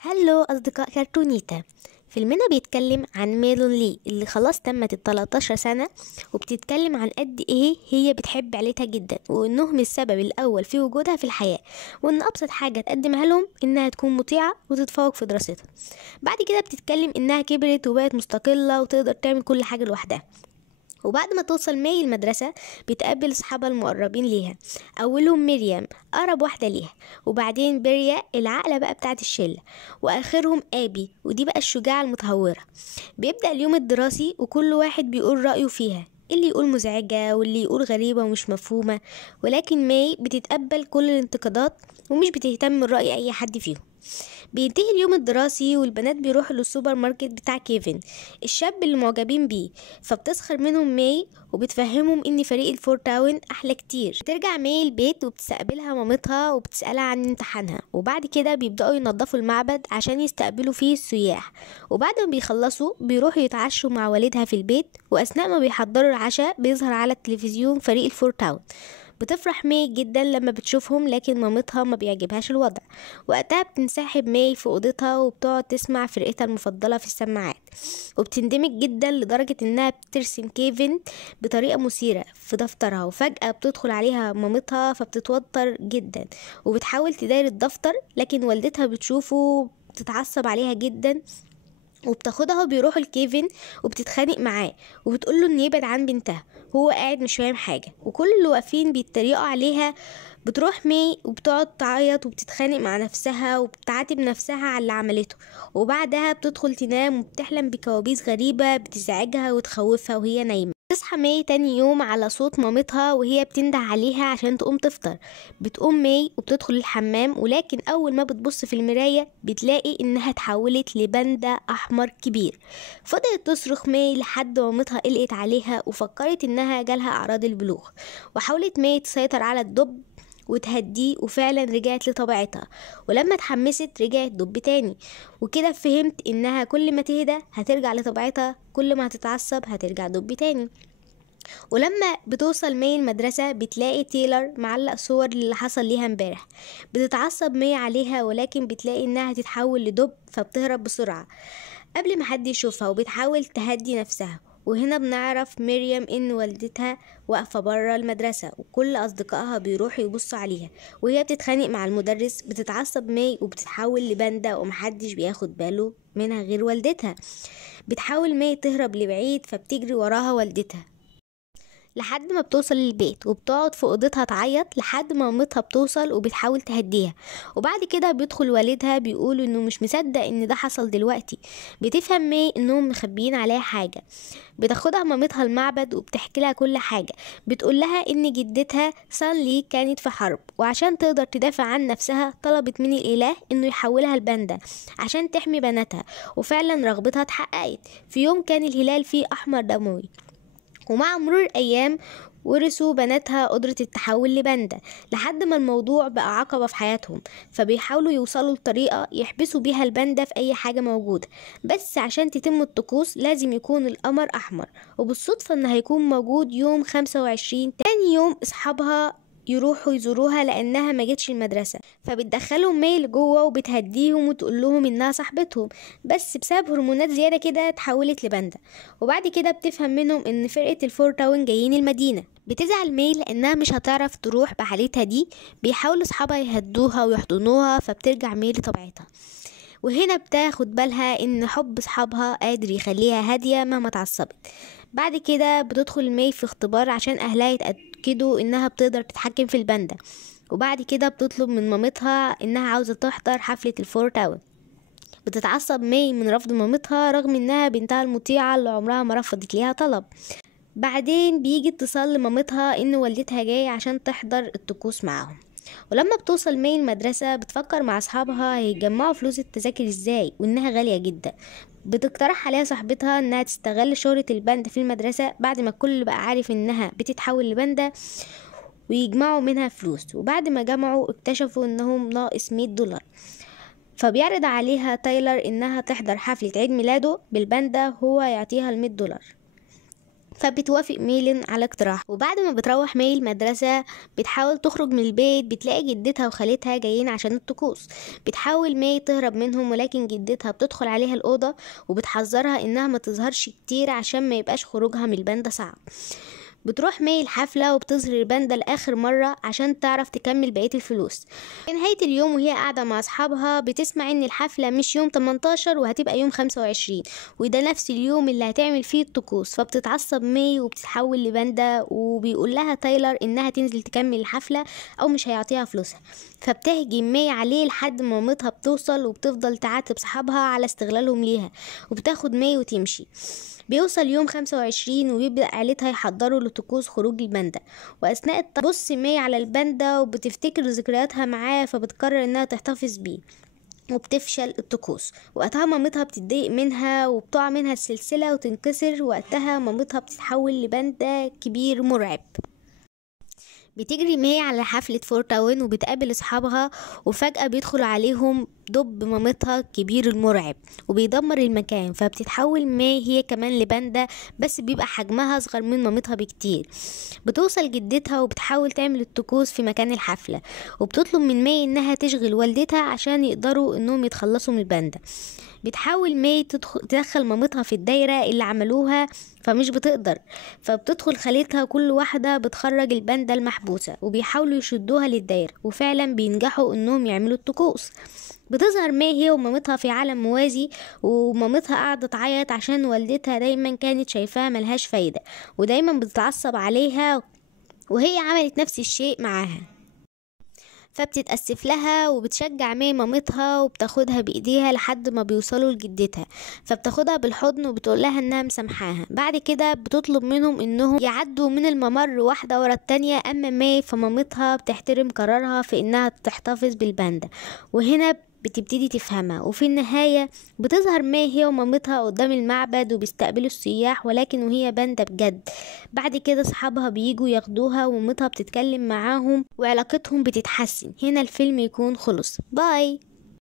هلو أصدقاء كرتونيتا. فيلمنا بيتكلم عن ميلون لي اللي خلاص تمت ال13 سنة، وبتتكلم عن قد ايه هي بتحب عيلتها جدا، وانهم السبب الاول في وجودها في الحياة، وان ابسط حاجة تقدمها لهم انها تكون مطيعة وتتفوق في دراستها. بعد كده بتتكلم انها كبرت وبقت مستقلة وتقدر تعمل كل حاجة لوحدها. وبعد ما توصل ماي المدرسة بتقابل أصحابها المقربين ليها، أولهم مريم أقرب واحدة ليها، وبعدين بيريا العاقلة بقى بتاعت الشلة، وآخرهم آبي ودي بقى الشجاعة المتهورة. بيبدأ اليوم الدراسي وكل واحد بيقول رأيه فيها، اللي يقول مزعجة واللي يقول غريبة ومش مفهومة، ولكن ماي بتتقبل كل الانتقادات ومش بتهتم من رأي أي حد فيهم. بينتهي اليوم الدراسي والبنات بيروحوا للسوبر ماركت بتاع كيفن الشاب اللي معجبين بيه، فبتسخر منهم ماي وبتفهمهم ان فريق الفور تاون احلى كتير. بترجع ماي البيت وبتستقبلها مامتها وبتسألها عن امتحانها، وبعد كده بيبدأوا ينظفوا المعبد عشان يستقبلوا فيه السياح. وبعد ما بيخلصوا بيروحوا يتعشوا مع والدها في البيت، واثناء ما بيحضروا العشاء بيظهر على التلفزيون فريق الفور تاون. بتفرح ماي جدا لما بتشوفهم، لكن مامتها ما بيعجبهاش الوضع. وقتها بتنسحب ماي في اوضتها وبتقعد تسمع فرقتها المفضلة في السماعات، وبتندمج جدا لدرجة انها بترسم كيفن بطريقة مثيرة في دفترها. وفجأة بتدخل عليها مامتها فبتتوتر جدا وبتحاول تداير الدفتر، لكن والدتها بتشوفه بتتعصب عليها جدا وبتاخدها وبيروحوا لكيفن وبتتخانق معاه وبتقوله ان يبعد عن بنتها. هو قاعد مش فاهم حاجة وكل اللي واقفين بيتريقوا عليها. بتروح مي وبتقعد تعيط وبتتخانق مع نفسها وبتعاتب نفسها على اللي عملته، وبعدها بتدخل تنام وبتحلم بكوابيس غريبة بتزعجها وتخوفها وهي نايمة. تصحى ماي تاني يوم على صوت مامتها وهي بتنده عليها عشان تقوم تفطر. بتقوم ماي وبتدخل الحمام، ولكن أول ما بتبص في المراية بتلاقي إنها اتحولت لباندا أحمر كبير. فضلت تصرخ ماي لحد مامتها قلقت عليها وفكرت إنها جالها أعراض البلوغ، وحاولت ماي تسيطر على الدب وتهديه، وفعلا رجعت لطبيعتها. ولما اتحمست رجعت دب تاني. وكده فهمت انها كل ما تهدى هترجع لطبيعتها، كل ما هتتعصب هترجع دب تاني. ولما بتوصل مي المدرسة بتلاقي تايلر معلق صور اللي حصل ليها امبارح. بتتعصب مي عليها، ولكن بتلاقي انها هتتحول لدب فبتهرب بسرعة قبل ما حد يشوفها وبتحاول تهدي نفسها. وهنا بنعرف مريم ان والدتها واقفة برا المدرسة وكل اصدقائها بيروحوا يبصوا عليها وهي بتتخانق مع المدرس. بتتعصب مي وبتتحول لباندا ومحدش بياخد باله منها غير والدتها. بتحاول مي تهرب لبعيد فبتجري وراها والدتها لحد ما بتوصل للبيت، وبتقعد في اوضتها تعيط لحد ما مامتها بتوصل وبتحاول تهديها. وبعد كده بيدخل والدها بيقول انه مش مصدق ان ده حصل دلوقتي. بتفهم مي انهم مخبيين عليها حاجة. بتاخدها مامتها المعبد وبتحكي لها كل حاجة. بتقول لها ان جدتها سانلي كانت في حرب، وعشان تقدر تدافع عن نفسها طلبت من الاله انه يحولها لباندا عشان تحمي بناتها. وفعلا رغبتها اتحققت. في يوم كان الهلال فيه احمر دموي، ومع مرور الأيام ورثوا بناتها قدرة التحول لباندا لحد ما الموضوع بقى عقبة في حياتهم. فبيحاولوا يوصلوا لطريقة يحبسوا بيها الباندا في أي حاجة موجودة، بس عشان تتم الطقوس لازم يكون القمر أحمر. وبالصدفة إن هيكون موجود يوم 25. تاني يوم أصحابها يروحوا يزوروها لانها ما جتش المدرسه، فبتدخلهم مي لجوه وبتهديهم وتقول لهم انها صاحبتهم، بس بسبب هرمونات زياده كده اتحولت لباندا. وبعد كده بتفهم منهم ان فرقه الفور تاون جايين المدينه. بتزعل مي لانها مش هتعرف تروح بحالتها دي. بيحاولوا اصحابها يهدوها ويحضنوها فبترجع مي لطبيعتها. وهنا بتاخد بالها ان حب اصحابها قادر يخليها هاديه مهما اتعصبت. بعد كده بتدخل مي في اختبار عشان اهلها يتاكدوا انها بتقدر تتحكم في الباندا. وبعد كده بتطلب من مامتها انها عاوزه تحضر حفله الفور تاون. بتتعصب مي من رفض مامتها رغم انها بنتها المطيعه اللي عمرها ما رفضت ليها طلب. بعدين بيجي اتصال لمامتها ان والدتها جاي عشان تحضر الطقوس معاهم. ولما بتوصل مي المدرسة بتفكر مع أصحابها هيجمعوا فلوس التذاكر ازاي وإنها غالية جدا. بتقترح عليها صاحبتها إنها تستغل شهرة الباندا في المدرسة بعد ما الكل بقى عارف إنها بتتحول لباندا، ويجمعوا منها فلوس. وبعد ما جمعوا اكتشفوا إنهم ناقص $100. فبيعرض عليها تايلر إنها تحضر حفلة عيد ميلاده بالباندا، هو يعطيها $100. فبتوافق ميلين على اقتراح. وبعد ما بتروح مي المدرسة بتحاول تخرج من البيت، بتلاقي جدتها وخالتها جايين عشان الطقوس. بتحاول مي تهرب منهم، ولكن جدتها بتدخل عليها الأوضة وبتحذرها إنها ما تظهرش كتير عشان ما يبقاش خروجها من الباندا صعب. بتروح مي الحفلة وبتظهر الباندا لآخر مرة عشان تعرف تكمل بقية الفلوس. في نهاية اليوم وهي قاعدة مع أصحابها بتسمع إن الحفلة مش يوم 18 وهتبقى يوم 25، وده نفس اليوم اللي هتعمل فيه الطقوس. فبتتعصب مي وبتتحول لباندا، وبيقول لها تايلر إنها تنزل تكمل الحفلة أو مش هيعطيها فلوسها. فبتهجم مي عليه لحد ما مامتها بتوصل وبتفضل تعاتب صحابها على استغلالهم ليها، وبتاخد مي وتمشي. بيوصل يوم 25 وبيبدأ عيلتها يحضروا لطقوس خروج الباندا. وأثناء بص مي على الباندا وبتفتكر ذكرياتها معاه، فبتقرر إنها تحتفظ بيه. وبتفشل الطقوس. وقتها مامتها بتتضايق منها وبتقع منها السلسلة وتنكسر. وقتها مامتها بتتحول لباندا كبير مرعب. بتجري مي على حفلة فور تاون وبتقابل اصحابها، وفجأة بيدخل عليهم دب مامتها الكبير المرعب وبيدمر المكان. فبتتحول مي هي كمان لباندا، بس بيبقى حجمها اصغر من مامتها بكتير. بتوصل جدتها وبتحاول تعمل الطقوس في مكان الحفلة، وبتطلب من مي انها تشغل والدتها عشان يقدروا انهم يتخلصوا من الباندا. بتحاول مي تدخل مامتها في الدايرة اللي عملوها، فمش بتقدر. فبتدخل خالتها، كل واحدة بتخرج الباندا المحبوسة وبيحاولوا يشدوها للدايرة، وفعلا بينجحوا انهم يعملوا الطقوس. بتظهر مي هي ومامتها في عالم موازي، ومامتها قاعدة تعيط عشان والدتها دايما كانت شايفاها ملهاش فايدة، ودايما بتتعصب عليها وهي عملت نفس الشيء معاها. فبتتأسف لها وبتشجع مي مامتها وبتاخدها بإيديها لحد ما بيوصلوا لجدتها. فبتاخدها بالحضن وبتقول لها انها مسامحاها. بعد كده بتطلب منهم انهم يعدوا من الممر واحدة ورا التانية. اما مي فمامتها بتحترم قرارها في انها تحتفظ بالباندا، وهنا بتبتدي تفهمها. وفي النهاية بتظهر مي هي ومامتها قدام المعبد وبيستقبلوا السياح، ولكن وهي باندا بجد. بعد كده صحابها بييجوا ياخدوها ومامتها بتتكلم معاهم وعلاقتهم بتتحسن. هنا الفيلم يكون خلص. باي.